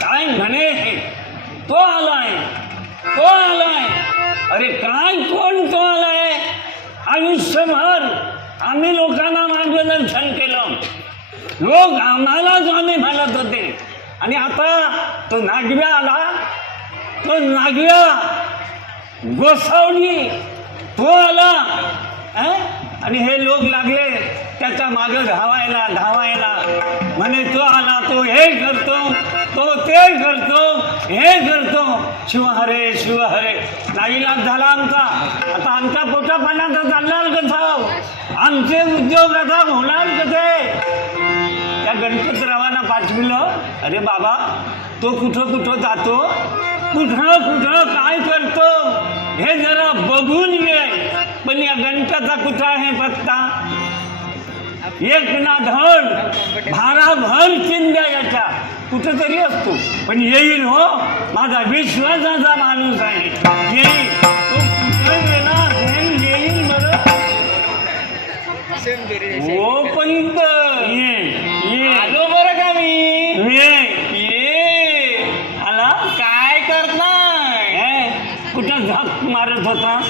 काय म्हणे तो आलाय तो आलाय. अरे काय कोण तो आलाय. आयुष्यभर आम्ही लोकांना मार्गदर्शन केलं, लोक आम्हालाच आम्ही म्हणत होते, आणि आता तो नागव्या आला, तो नागव्या गोसावली तो आला. आणि हे लोक लागले त्याच्या मागं धावायला धावायला. म्हणे तो आला, तो हे करतो, तो ते करतो, हे करतो. शिवहरे शिवहरे. नाईलाज झाला आमचा. आता आमचा पोटा पाण्याचा चालणार कसा, आमचे उद्योग आता होणार कसे. त्या गणपतरावांना पाठविलं. अरे बाबा, तो कुठं कुठं जातो, कुठं कुठं काय करतो हे जरा बघून ये. पण या गणपतीचा कुठं आहे पत्ता. एक ना धड भाराभर चिंध्या याच्या कुठंतरी असतो, पण येईल हो. माझा विश्वासाचा माणूस आहे, येईल. तो कुठं गेला येईल बरं. हो पण ये आलो बरं का मी. ये आला. काय करताय. कुठं झक मारत होता,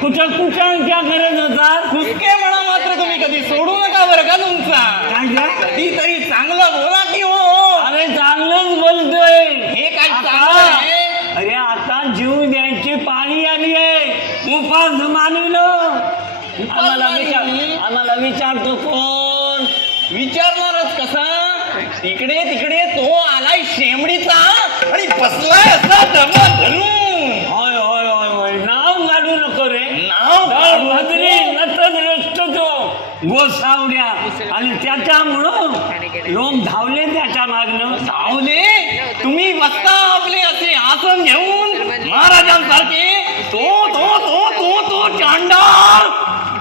कुठं कुठांच्या करत होता. कुठके म्हणा मात्र तुम्ही कधी सोडू नका बरं का तुमचा. कधीतरी चांगलं बोला की हो. अरे चांगलंच बोलतोय. हे काय चांगलं आहे. अरे आता जीव द्यायची पाळी आली आहे. उपास मानलं. आम्हाला विचारतो कोण. विचारणारच कसा. तिकडे तिकडे तो आलाय शेमडीचा आणि बसलाय असा दमा धरून. होय होय होय होय. नाव काढू नको रे. नाव भद्री नतद्रष्ट तो गोसावड्या. आणि त्याच्यामुळं लोक धावले त्याच्या मागणं. धावले. तुम्ही बसता आपले असे आसन घेऊन महाराजांसारखे. तो तो तो तो तो चांडाळ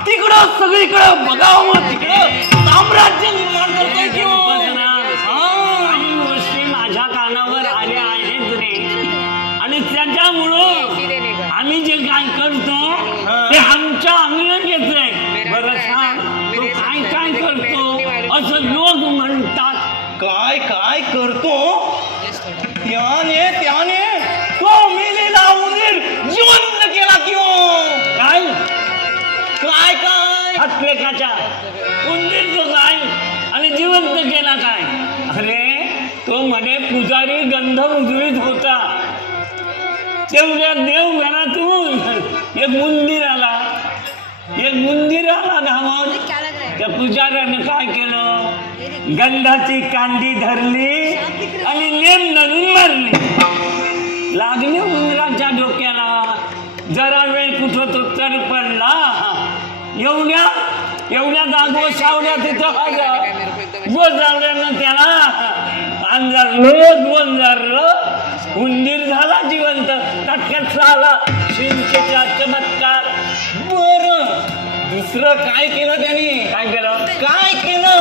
तिकडं सगळीकडं बघावं. तिकडं साम्राज्य निर्माण करतोय की हो. काही गोष्टी माझ्या कानावर आल्या आहेत रे, आणि त्याच्यामुळं आम्ही जे काय करतो ते आमच्या अंगण येतंय. बरं सांग, तो काय काय करतो असं लोक म्हणतात. काय काय करतो. त्याने त्याने तो मेलेला उंदीर जिवंत केला की हो. काय काय काय हत्लेखाच्या उंदीरचं काय आणि जिवंत केला काय. अरे तो म्हणे पुजारी गंध उजवीत होता, तेवढ्या देवघरातून एक मुंदीर आला धावत. त्या पुजाऱ्यानं काय केलं, गंधाची कांडी धरली आणि नेम धरून मारली. लागली उंदराच्या डोक्याला. जरा वेळ कुठं तो तर पडला. एवढ्या गोसावड्या तिथं आल्या. गोसावड्यानं त्याला अंधारलं. उंदीर झाला जिवंत. तटक्यात झाला शिंकेचा चमत्कार. बर दुसरं काय केलं त्यांनी. काय केलं काय केलं.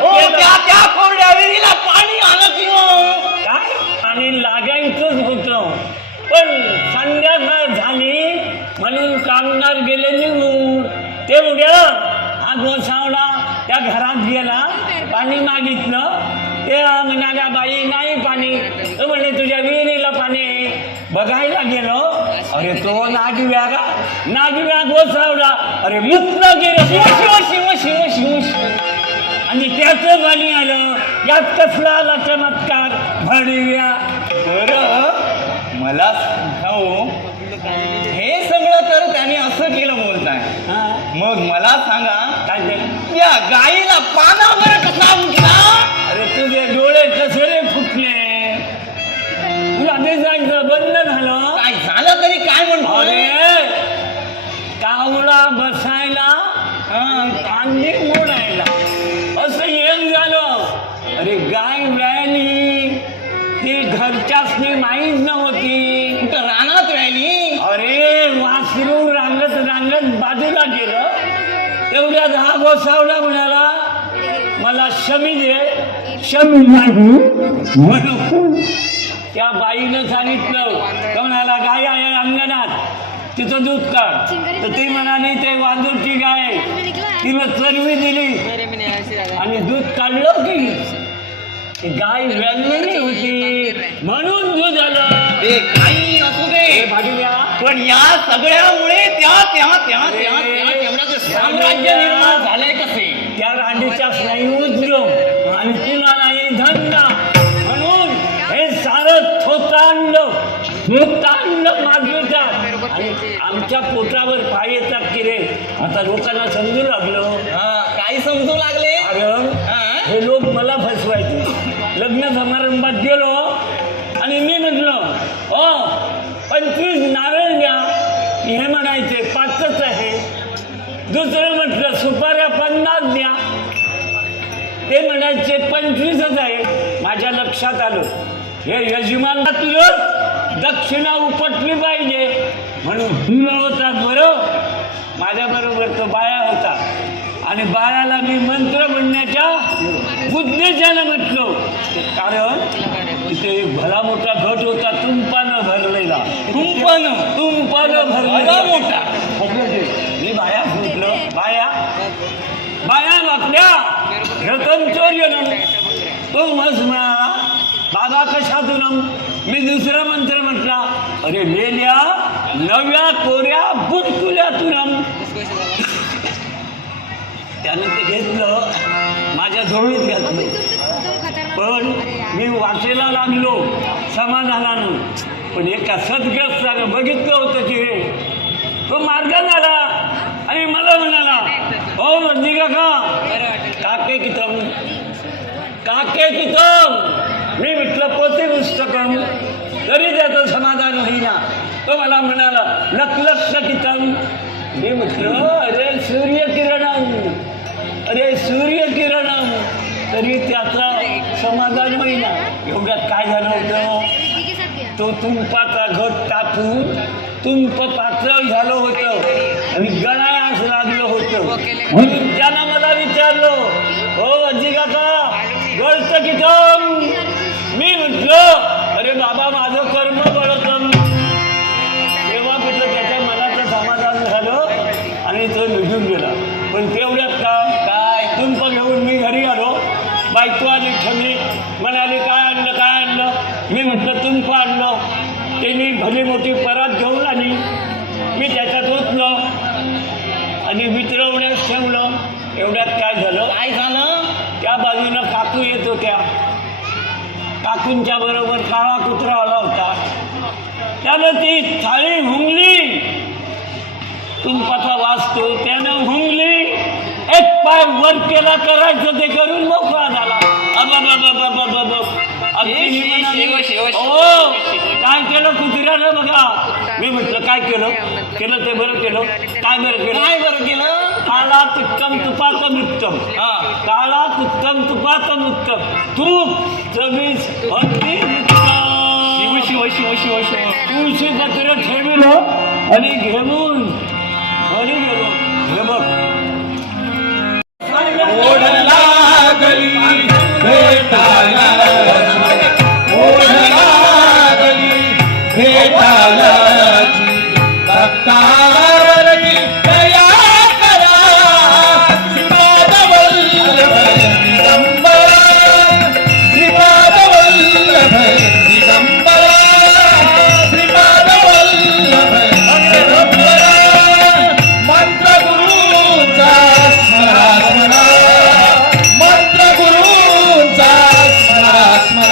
हो, त्या कोरड्या विहिरीला पाणी आलं की हो. काय आणि लागायचंच होतं, पण संध्याकाळ झाली म्हणून कामगार गेले निघून. तेवढ्या हा गोसावडा त्या घरात गेला, पाणी मागितलं. ते म्हणाल्या बाई नाही पाणी. तो म्हणे तुझ्या विहिरीला पाणी. बघायला गेलो, अरे तो नागव्या गोसावडा. अरे मुक्त गेलं. शिव शिव शिव शिव. आणि त्याचं पाणी आलं. यात कसला आला चमत्कार भडव्या. बरं मला सांगाओ, हे सगळं तर त्याने असं केलं बोलताय. मग मला सांगा, काय झालं. या गाईला पानावर कसा उठला. अरे तुझे डोळे कसे रे फुटले. तुला दिसायचं बंद झालं. काय झालं तरी काय म्हणतो. अरे कावळा बसायला कांदी मोडायला असं एक झालं. अरे गाय व्यायली ती घरच्यासनी माहीत नव्हती. कुठं रानात राहिली. अरे वासरू रांगत बाजूला गेलं. तेवढ्यात हा गोसावडा म्हणाला मला शमी दे. शमी नाही म्हणून त्या बाईनं सांगितलं. तो म्हणाला गाय आहे अंगणात, तिथं दूध काढ. तर ती म्हणाली ते वाजूची गाय. तिला चरवी दिली आणि दूध काढलं की ती गाय वेगवेगळी होती म्हणून दूध आलं. ते काही असू हे दे, भाडूया पण या सगळ्यामुळे तेवढ्याचं साम्राज्य निर्माण झालंय कसे? त्या रांडीच्या नाही उद्योग आणि तुला नाही धंदा म्हणून हे सारं थोतांड मागवतात आणि आमच्या पोटावर पाय येतात की रे. आता लोकांना समजू लागलो. काही समजू लागले. कारण हे लोक मला फसवायचे. लग्न समारंभात गेलो आणि मी म्हटलं हो 25 नारळ द्या, हे म्हणायचे 5च आहे. दुसरं म्हटलं सुपाऱ्या 50 द्या, ते म्हणायचे 25च आहे. माझ्या लक्षात आलं हे यजमान तुझं दक्षिणा उपटली पाहिजे म्हणून तुला होता बरं. माझ्याबरोबर तो बाया होता आणि बायाला मी मंत्र म्हणण्याच्या उद्देशानं म्हटलो. कारण तिथे एक भला मोठा घट होता तुंपानं भरलेला. तुंपानं भरलेला मोठा. मी बाया म्हटलं बाया बापल्या रतन चोर्यनम. तो मस म्हणाला बाबा कशातून. मी दुसरा मंत्र म्हटला अरे मेल्या नव्या कोऱ्या बुटकुल्यातून. त्यानं ते घेतलं माझ्या झोळीत घातलं. पण मी वाटेला लागलो समाधानानं. पण एका सद्ग्रस्तानं बघितलं होतं की तो मार्गात आला आणि मला म्हणाला हो म्हणजे काके कितम. मी म्हटलं पोते पुस्तकम. तरी त्याचं समाधान होईना. तो मला म्हणाला लक्ष कितम. मी म्हटलं अरे सूर्यकिरणम. तरी त्याचं समाधान होईना. एवढ्यात काय झालं होतं तो तुंपाचा घट टाकून तुंप पातळ झालं होतं आणि गळायास लागलं होतं. म्हणून त्यानं मला विचारलं हो अजी काका गळतं कितम. मी म्हटलं अरे बाबा माझं कर्म गळतम. तेव्हा म्हटलं त्याच्या मनाचं समाधान झालं आणि तो निघून गेला. पण तेवढ्यात काय तुंप घेऊन मी घरी आलो. बायको आली ठमी म्हणाली काय आणलं. मी म्हटलं तुंप आणलं. त्यांनी भली मोठी परात घेऊन आली. मी त्याच्यात ओतलो आणि वितरवण्यास ठेवलं. एवढ्यात काय झालं त्या बाजूनं काकू येत होत्या. काकूंच्या बरोबर काळा कुत्रा आला होता. त्यानं ती थाळी हुंगली. तुंपाचा वाचतो त्यानं हुंगली. एक पाय वर केला करायचं ते करून मोकळा झाला. हो काय केलं कुत्र्यानं बघा. मी म्हटलं काय केलं ते बरं केलं. काय बरं केलं काळा उत्तम तुपातम उत्तम. काळा उत्तम तुपातम उत्तम. तूप चवीस अगदी तुळशी पत्र ठेविलं आणि घेऊन घरी गेलो. हे बघ ओढ लागली भेटायला, ओढ लागली भेटायला, दत्तावरती दया करा, श्रीपाद वल्लभ दिगंबरा, श्रीपाद वल्लभ दिगंबरा, श्रीपाद वल्लभ दिगंबरा. मंत्र गुरूचा स्मरा स्मरा, मंत्र गुरूचा स्मरा स्मरा.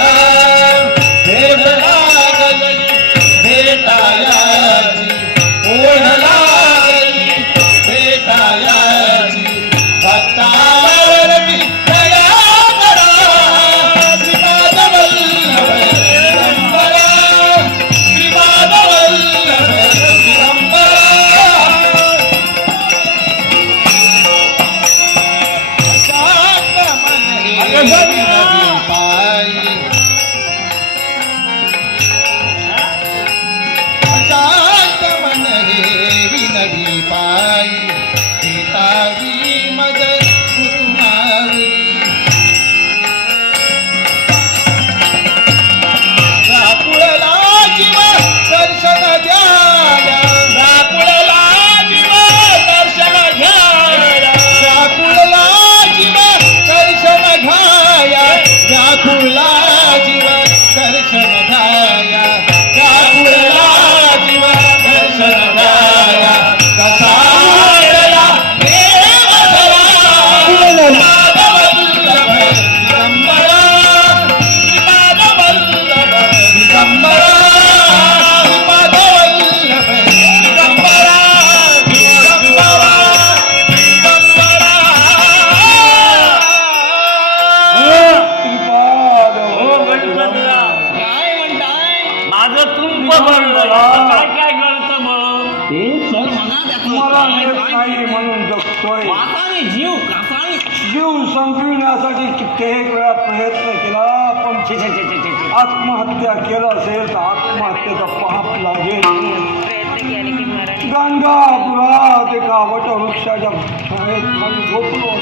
भरलं काय काय कळतं मग ते सर म्हणा मला येत त्याचं नाही म्हणून जगतोय. वाताने जीव कसाळी जीव संपविण्यासाठी कित्येक वेळा प्रयत्न केला, पण छे, छे, छे, छे, छे. आत्महत्या केलं असेल तर आत्महत्येचा पाप लागेल. प्रयत्न किया लेकिन मरा नहीं. गाणगापुरात एका वटवृक्षाच्या छायेत खाली झोपलो.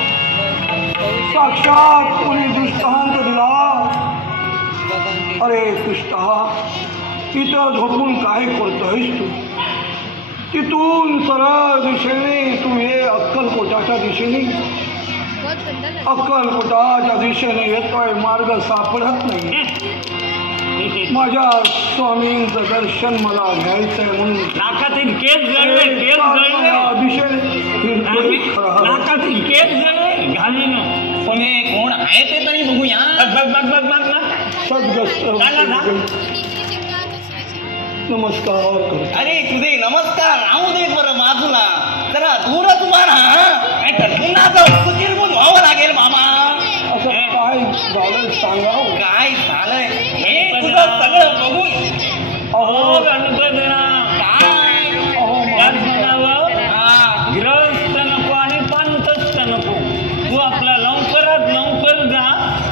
साक्षात कोणी दृष्टांत दिला. अरे कृष्णा, इथं झोपून काय करतोयस तू? तिथून सरळ दिशेने तू ये अक्कलकोटाच्या दिशेने. अक्कलकोटाच्या दिशेने येतोय, मार्ग सापडत नाही. माझ्या स्वामींचं दर्शन मला घ्यायचंय म्हणून नाकातील केस जळले केस जळले दिशेने फिरतोय. नाकातील केस जळले घालीन पण हे कोण आहे ते तरी बघूया. बघ बघ बघ बघ बघ सद्गस्त नमस्कार करतो. अरे तुझे नमस्कार राहू दे बरं बाजूला, जरा दूरच उभा राहा. काय तर पुन्हा जाऊ तिरगून व्हावं लागेल मामा. असं काय झालं सांगावं? काय झालंय हे तुझं सगळं बघून अहो गणपतीराव काय याच म्हणावं हा, ग्रस्त नको आणि पंतस्थ नको. तू आपला लवकरात लवकर जा,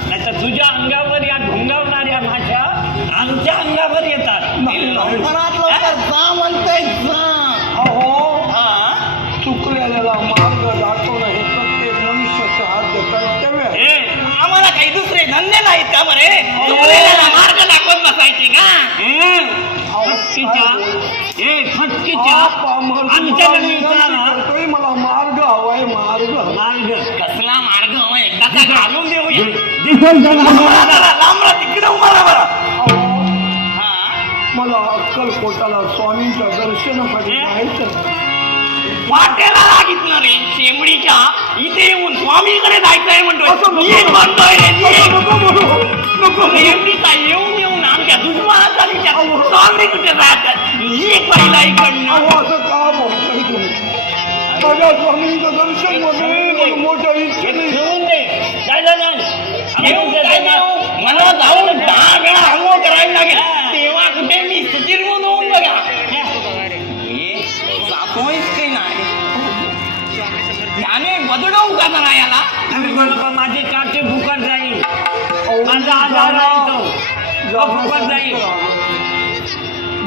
नाही तर तुझ्या अंगावर या ढुंगावणाऱ्या माशा आमच्या अंगावर येतात. लवकरात लवकर जा म्हणतोय जा. अहो, हा चुकलेला मार्ग दाखवणं हे प्रत्येक मनुष्याचं आद्य कर्तव्य आहे. ए, आम्हाला काही दुसरे धंदे नाहीत का बरे? चुकलेला मार्ग दाखवत बसायचे का? ए, फटकीच्या ए फटकीच्या आमच्याकडे विचारा करतोय, मला मार्ग हवाय, मार्ग. मार्ग कसला मार्ग हवा एकदाचा घालून देऊया. दिसेल का मला जरा लांब राहा, तिकडे उभा राहा बरं. अहो, हा मला अक्कलकोटाला स्वामींच्या दर्शनासाठी हे? जायचं. वाटेला लागितलं रे शेंबडीच्या इथे येऊन स्वामीकडे जायचंय असं म्हणतोय. नको. नीट म्हणतोय रे, नीट. नको बोलू, नको बोलू. शेंबडीचा येऊन येऊन आमच्या दुश्मनाचा विचार स्वामी कुठे जायचं ही पहिला इकडनं. अहो, असं का बोलतोय तुम्ही? माझ्या स्वामींचं दर्शन मध्ये मोठ्या इच्छेने घेऊन दे जायला नाही येऊन काय येऊ? मला जाऊन 10 वेळा अंघोळ करायला लागेल तेव्हा कुठे मी सुधीरवून होऊन बघा. हे जातोयच की नाही त्याने बदलवू का जरा याला? आम्ही बोललो माझे चारशे फुकट जाईल अहो, माझा आधार आहे तो फुकट जाईल.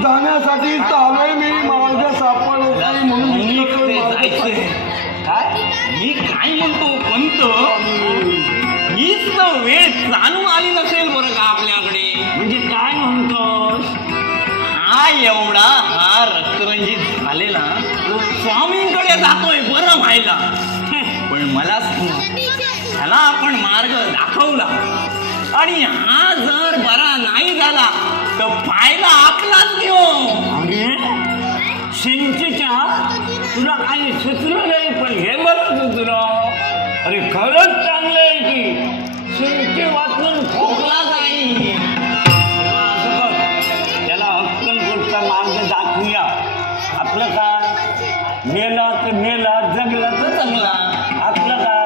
जाण्यासाठी चालूय मी, मार्ग सापडत नाही म्हणून मी इतकं इकडे मार्ग जायचंय. काय मी काय म्हणतो पंत हीच तर वेळ जाणून आली नसेल बरं का आपल्याकडे. म्हणजे काय म्हणतोस हा एवढा हा रक्तरंजित झालेला स्वामींकडे जातोय बरं व्हायला. पण मला ह्याला आपण मार्ग दाखवला आणि हा जर बरा नाही झाला तर फायदा आपलाच घेऊ. अरे शिंचीच्या तुला काही सुचलं नाही पण हे बरं सुचलं. अरे खरंच चांगलं आहे की शिंची वाचून खोकला जाईल. असं बघ त्याला अक्कलकोटचा मार्ग दाखवूया. आपलं काय मेला तर मेला जगला तर जगला. आपलं काय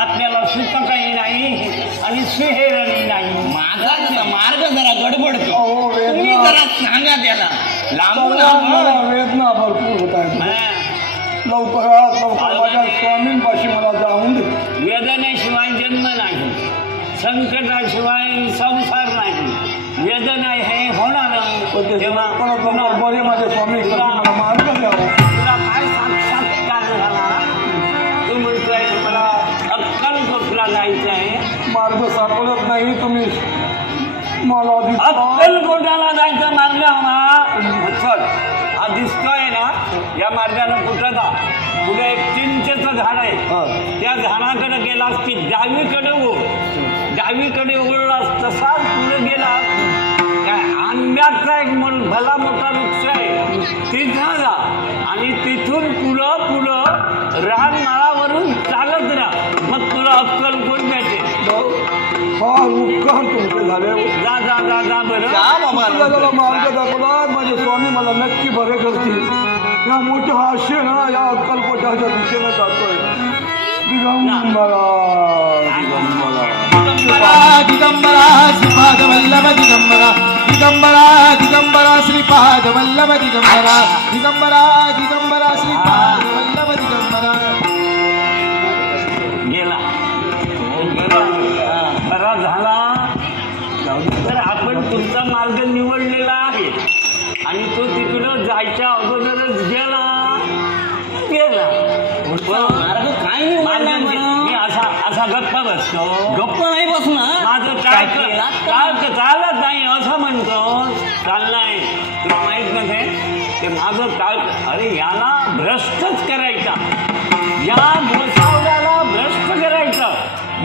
आपल्याला सुख काही नाही आणि सुहेरणी नाही. माझा जरा मार्ग जरा गडबडतो. अहो, वेदना. तुम्ही जरा सांगा त्याला लांबून मला आपण. वेदना भरपूर होत आहेत. हा. लवकरात लवकर माझ्या स्वामींपाशी मला जाऊन दे. वेदनेशिवाय जन्म नाही, संकटाशिवाय संसार नाही. वेदना हे होणार पण ते तेव्हा परत लवकर बरे माझ्या स्वामी मला मार्ग द्यावा. तुला काय साक्षात्कार झाला? तू म्हणतोय मला अक्कलकोटला जायचं आहे. मार्ग सापडत नाही, तुम्ही मला दिसता. अक्कलकोटाला जायचा मार्ग हवा. चल हा दिसतोय ना या मार्गानं कुठं जा. पुढे एक चिंचेचं झाड आहे, त्या झाडाकडे गेलास की डावीकडे ओढ. डावीकडे ओढलास तसाच पुढे गेलास काय आंब्याचा एक भला मोठा वृक्ष आहे, तिथं जा आणि तिथून पुढं पुढं रानमाळावरून चालत राहा. मग तुला अक्कलकोट भेटेल. फार उपकार तुमचे झाले. जा जा जा जा बरं. जा बाबा. तुला जरा मार्ग दाखवला, माझे स्वामी मला नक्की बरे करतील. या मोठ्या आशेनं या अक्कलकोटाच्या दिशेनं जातोय. दिगंबरा दिगंबरा. दिगंबरा दिगंबरा श्रीपाद वल्लभ दिगंबरा दिगंबरा दिगंबरा श्रीपाद वल्लभ दिगंबरा दिगंबरा दिगंबरा श्रीपाद वल्लभ दिगंबरा गेला बरा झाला. तर आपण तुमचा मार्ग निवडलेला आहे आणि तो तिकडं जायच्या अगोदरच गेला. मार्ग काय निवडला मी असा गप्पा बसतो. गप्प नाही बसणार. माझं चालत नाही असं म्हणतो. चाललाय तुला माहित नव्हे ते माझं काळ. अरे याला भ्रष्टच करायचा, या गोसावल्याला भ्रष्ट करायचं,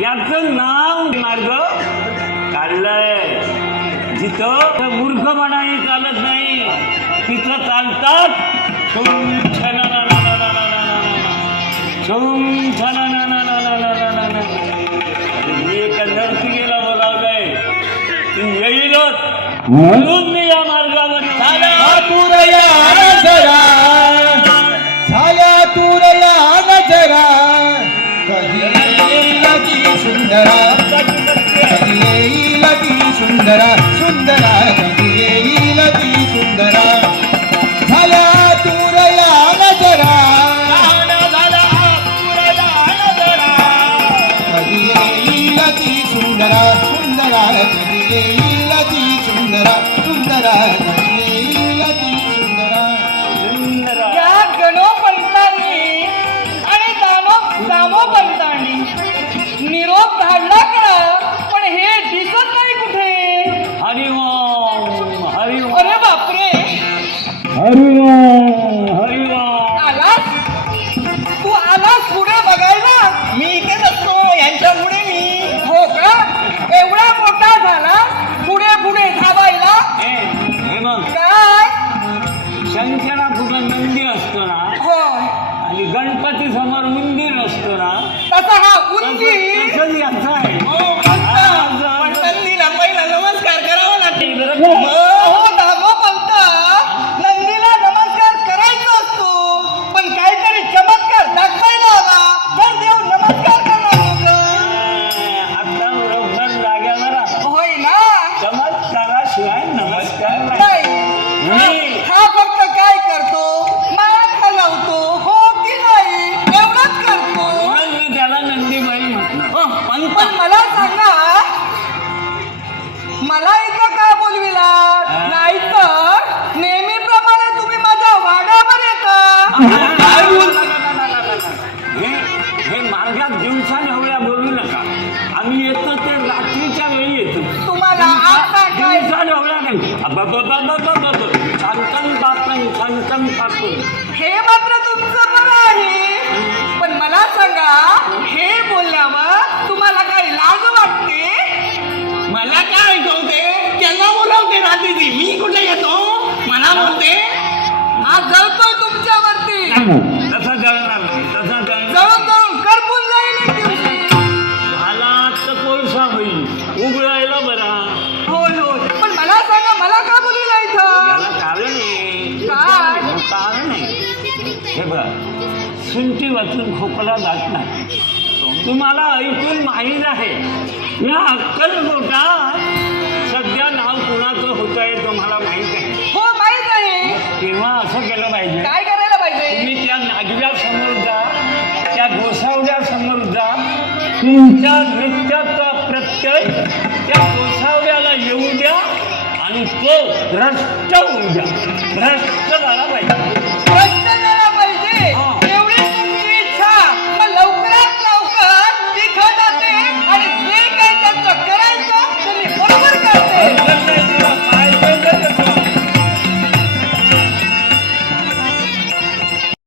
याचं नाव मार्ग काढलंय. जिथं मूर्खपणाही चालत नाही तिथं चालतात मी एका नर्तकीला बोलावलंय, ती येईलच म्हणून मी या मार्गावर तुरया नजरा झाल्या तुरया नजरा कधी येईल ती सुंदरा कधी येईल ती सुंदरा सुंदरा कधी येईल ती सुंदरा झाल्या तुरया नजरा कधी येईल ती सुंदरा सुंदरा कधी येईल ती सुंदरा सुंदरा कधी येईल ती सुंदरा या गणोपंतांनी आणि दामोपंतांनी निरोप धाडला करा, पण हे दिसत नाही कुठे. हरिओम हरिओम अरे बापरे, हरिओम हरिओम. आलास तू आलास पुढे बघायला. मी इथेच असतो यांच्यामुळे मी. हो का, एवढा मोठा झाला पुढे पुढे धावायला. हे मग काय शंकरा कुठं नंदी असतो ना हो, आणि गणपती समोर उंदीर असतो ना, तसा हा उंदी. तसंच याचा आहे. पण नंदीला पहिला नमस्कार करावा लागेल. हो दामोपंत, नंदीला नमस्कार करायचा असतो, पण काहीतरी चमत्कार दाखवायला हवा तर देव नमस्कार करणार होता. आता बरोबर जाग्यावर आला. होय ना. चमत्काराशिवाय नमस्कार नाही. नाही, हा फक्त काय करतो, मान हलवतो, हो की नाही एवढंच करतो. म्हणून मी त्याला नंदीबाई म्हटलं. पण मला सांगा, मला इथं का बोलविला? नाही तर नेहमीप्रमाणे तुम्ही माझ्या वाड्यावर येता. हे मार्गात दिवसा ढवळ्या बोलू नका. आम्ही येतो ते रात्रीच्या वेळी येतो. तुम्हाला आता काय दिवसा ढवळ्या नाही. छानकन पापून. हे मात्र तुमचं बरं आहे, पण मला सांगा, हे बोलल्यावर तुम्हाला काही लाज वाटते? मला काय ऐकवते? त्यांना बोलवते रात्रीची. मी कुठे येतो? मला बोलते. हा जळतोय तुमच्यावरती. तसा जळणार नाही. तसा जळणार जळून जळून करपून जाईल एक दिवशी. झाला तर कोळसा होईल, उघडायला बरा. होय होय, पण मला सांगा, मला का बोलविला इथं? याला कारण आहे. काय? कारण आहे. हे बघ, सुंटी वाचून खोकला जात नाही. तुम्हाला ऐकून माहीत आहे, या अक्कलकोटात सध्या नाव कुणाचं होत आहे तुम्हाला माहीत आहे. हो माहित आहे. तेव्हा असं केलं पाहिजे, काय करायला पाहिजे? तुम्ही त्या नागव्या समोर जा, त्या गोसावल्या समोर जा, तुमच्या नृत्याचा प्रत्यय त्या गोसावल्याला येऊ द्या आणि तो भ्रष्ट होऊ द्या. भ्रष्ट झाला पाहिजे. प्रश्न झाला पाहिजे. हा. एवढी तुमची इच्छा, मग लवकरात लवकर ती खट आणि जे काही त्याचं करायचं ते मी बरोबर करते.